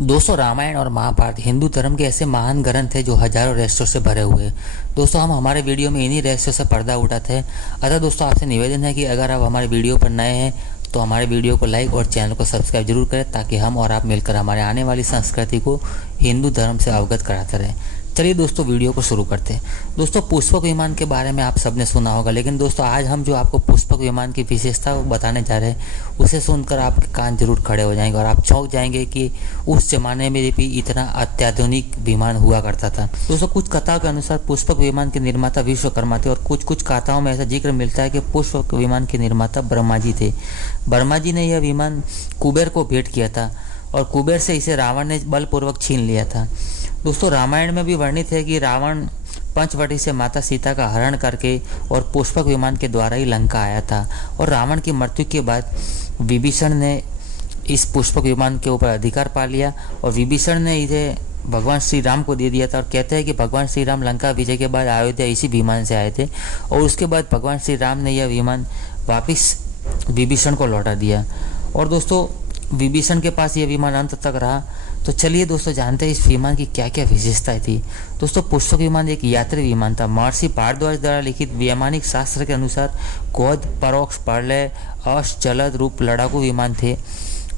दोस्तों, रामायण और महाभारत हिंदू धर्म के ऐसे महान ग्रंथ हैं जो हजारों रहस्यों से भरे हुए हैं। दोस्तों, हम हमारे वीडियो में इन्हीं रहस्यों से पर्दा उठाते हैं। अतः दोस्तों, आपसे निवेदन है कि अगर आप हमारे वीडियो पर नए हैं तो हमारे वीडियो को लाइक और चैनल को सब्सक्राइब जरूर करें, ताकि हम और आप मिलकर हमारे आने वाली संस्कृति को हिंदू धर्म से अवगत कराते रहें। चलिए दोस्तों, वीडियो को शुरू करते हैं। दोस्तों, पुष्पक विमान के बारे में आप सबने सुना होगा, लेकिन दोस्तों आज हम जो आपको पुष्पक विमान की विशेषता बताने जा रहे हैं, उसे सुनकर आपके कान जरूर खड़े हो जाएंगे और आप चौंक जाएंगे कि उस जमाने में भी इतना अत्याधुनिक विमान हुआ करता था। दोस्तों, कुछ कथाओं के अनुसार पुष्पक विमान के निर्माता विश्वकर्मा थे और कुछ कथाओं में ऐसा जिक्र मिलता है कि पुष्पक विमान के निर्माता ब्रह्मा जी थे। ब्रह्मा जी ने यह विमान कुबेर को भेंट किया था और कुबेर से इसे रावण ने बलपूर्वक छीन लिया था। दोस्तों, रामायण में भी वर्णित है कि रावण पंचवटी से माता सीता का हरण करके और पुष्पक विमान के द्वारा ही लंका आया था, और रावण की मृत्यु के बाद विभीषण ने इस पुष्पक विमान के ऊपर अधिकार पा लिया और विभीषण ने इसे भगवान श्री राम को दे दिया था। और कहते हैं कि भगवान श्री राम लंका विजय के बाद अयोध्या इसी विमान से आए थे और उसके बाद भगवान श्री राम ने यह विमान वापिस विभीषण को लौटा दिया। और दोस्तों, विभीषण के पास यह विमान अंत तक रहा। तो चलिए दोस्तों, जानते हैं इस विमान की क्या क्या विशेषताएं थी। दोस्तों, पुष्पक विमान एक यात्री विमान था। महर्षि भारद्वाज द्वारा लिखित वैमानिक शास्त्र के अनुसार क्रोध, परोक्ष, प्रलय, अश, जलद रूप लड़ाकू विमान थे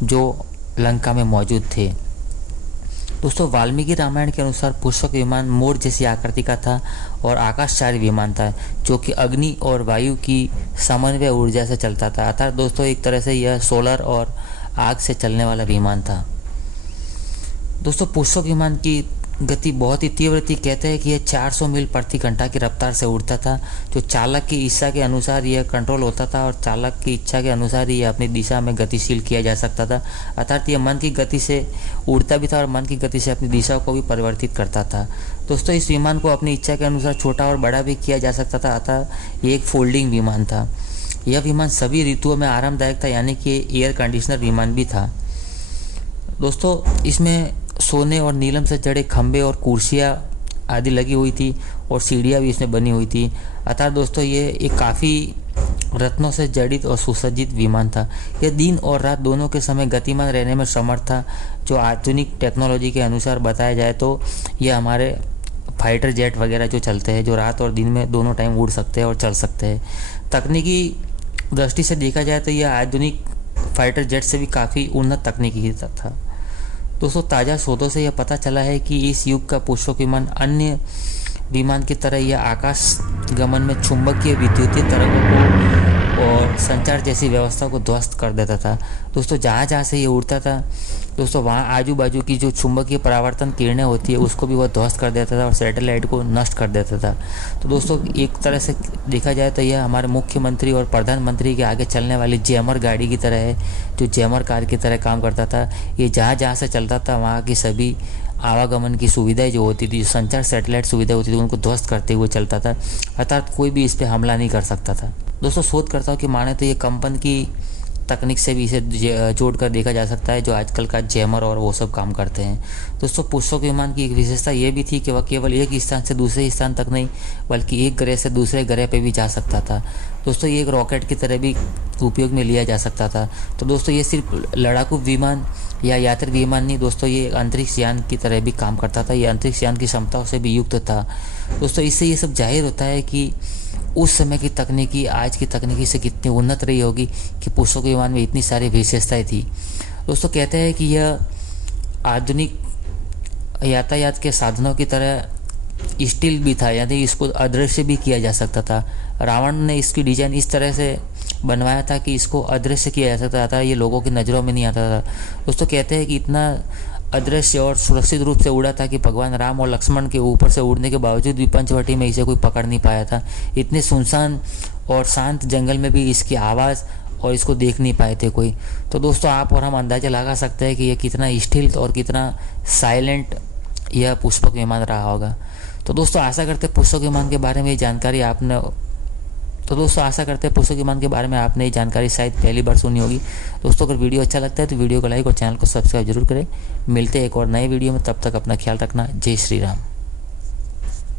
जो लंका में मौजूद थे। दोस्तों, वाल्मीकि रामायण के अनुसार पुष्पक विमान मोर जैसी आकृति का था और आकाशचारी विमान था जो कि अग्नि और वायु की समन्वय ऊर्जा से चलता था। अर्थात दोस्तों, एक तरह से यह सोलर और आग से चलने वाला विमान था। दोस्तों, पुष्पक विमान की गति बहुत ही तीव्र थी। कहते हैं कि यह 400 मील प्रति घंटा की रफ्तार से उड़ता था, जो चालक की इच्छा के अनुसार यह कंट्रोल होता था और चालक की इच्छा के अनुसार ही यह अपनी दिशा में गतिशील किया जा सकता था। अर्थात यह मन की गति से उड़ता भी था और मन की गति से अपनी दिशा को भी परिवर्तित करता था। दोस्तों, इस विमान को अपनी इच्छा के अनुसार छोटा और बड़ा भी किया जा सकता था। अतः ये एक फोल्डिंग विमान था। यह विमान सभी ऋतुओं में आरामदायक था, यानी कि एयर कंडीशनर विमान भी था। दोस्तों, इसमें सोने और नीलम से जड़े खंभे और कुर्सियाँ आदि लगी हुई थी और सीढ़ियाँ भी इसमें बनी हुई थी। अर्थात दोस्तों, ये एक काफ़ी रत्नों से जड़ित और सुसज्जित विमान था। यह दिन और रात दोनों के समय गतिमान रहने में समर्थ था। जो आधुनिक टेक्नोलॉजी के अनुसार बताया जाए तो यह हमारे फाइटर जेट वगैरह जो चलते हैं, जो रात और दिन में दोनों टाइम उड़ सकते हैं और चल सकते हैं। तकनीकी दृष्टि से देखा जाए तो यह आधुनिक फाइटर जेट से भी काफ़ी उन्नत तकनीकी था। दोस्तों, ताज़ा शोधों से यह पता चला है कि इस युग का पुष्पक विमान अन्य विमान की तरह यह आकाश गमन में चुंबकीय विद्युतीय तरंगों को और संचार जैसी व्यवस्था को ध्वस्त कर देता था। दोस्तों, जहाँ जहाँ से ये उड़ता था दोस्तों, वहाँ आजू बाजू की जो चुंबकीय परावर्तन किरणें होती है उसको भी वह ध्वस्त कर देता था और सैटेलाइट को नष्ट कर देता था। तो दोस्तों, एक तरह से देखा जाए तो यह हमारे मुख्यमंत्री और प्रधानमंत्री के आगे चलने वाली जैमर गाड़ी की तरह है, जो जैमर कार की तरह काम करता था। ये जहाँ जहाँ से चलता था वहाँ की सभी आवागमन की सुविधाएं जो होती थी, संचार सैटेलाइट सुविधा होती थी, उनको ध्वस्त करते हुए चलता था। अर्थात कोई भी इस पर हमला नहीं कर सकता था। दोस्तों, शोधकर्ताओं की माने तो ये कंपन की तकनीक से भी इसे जोड़कर देखा जा सकता है, जो आजकल का जैमर और वो सब काम करते हैं। दोस्तों, पुष्पक विमान की एक विशेषता ये भी थी कि वह केवल एक स्थान से दूसरे स्थान तक नहीं, बल्कि एक ग्रह से दूसरे ग्रह पे भी जा सकता था। दोस्तों, ये एक रॉकेट की तरह भी उपयोग में लिया जा सकता था। तो दोस्तों, ये सिर्फ लड़ाकू विमान या यात्री विमान नहीं दोस्तों, ये अंतरिक्ष यान की तरह भी काम करता था। ये अंतरिक्ष यान की क्षमताओं से भी युक्त था। दोस्तों, इससे ये सब जाहिर होता है कि उस समय की तकनीकी आज की तकनीकी से कितनी उन्नत रही होगी कि पुष्पक विमान में इतनी सारी विशेषताएं थी। दोस्तों, कहते हैं कि यह आधुनिक यातायात के साधनों की तरह स्टील भी था, यानी इसको अदृश्य भी किया जा सकता था। रावण ने इसकी डिजाइन इस तरह से बनवाया था कि इसको अदृश्य किया जा सकता था, ये लोगों की नज़रों में नहीं आता था। दोस्तों, कहते हैं कि इतना अदृश्य और सुरक्षित रूप से उड़ा था कि भगवान राम और लक्ष्मण के ऊपर से उड़ने के बावजूद भी पंचवटी में इसे कोई पकड़ नहीं पाया था। इतने सुनसान और शांत जंगल में भी इसकी आवाज़ और इसको देख नहीं पाए थे कोई। तो दोस्तों, आप और हम अंदाज़ा लगा सकते हैं कि यह कितना स्टिल्थ और कितना साइलेंट यह पुष्पक विमान रहा होगा। तो दोस्तों, आशा करते हैं पुष्पक विमान के बारे में ये जानकारी आपने ये जानकारी शायद पहली बार सुनी होगी। दोस्तों, अगर वीडियो अच्छा लगता है तो वीडियो को लाइक और चैनल को सब्सक्राइब जरूर करें। मिलते हैं एक और नए वीडियो में, तब तक अपना ख्याल रखना। जय श्री राम।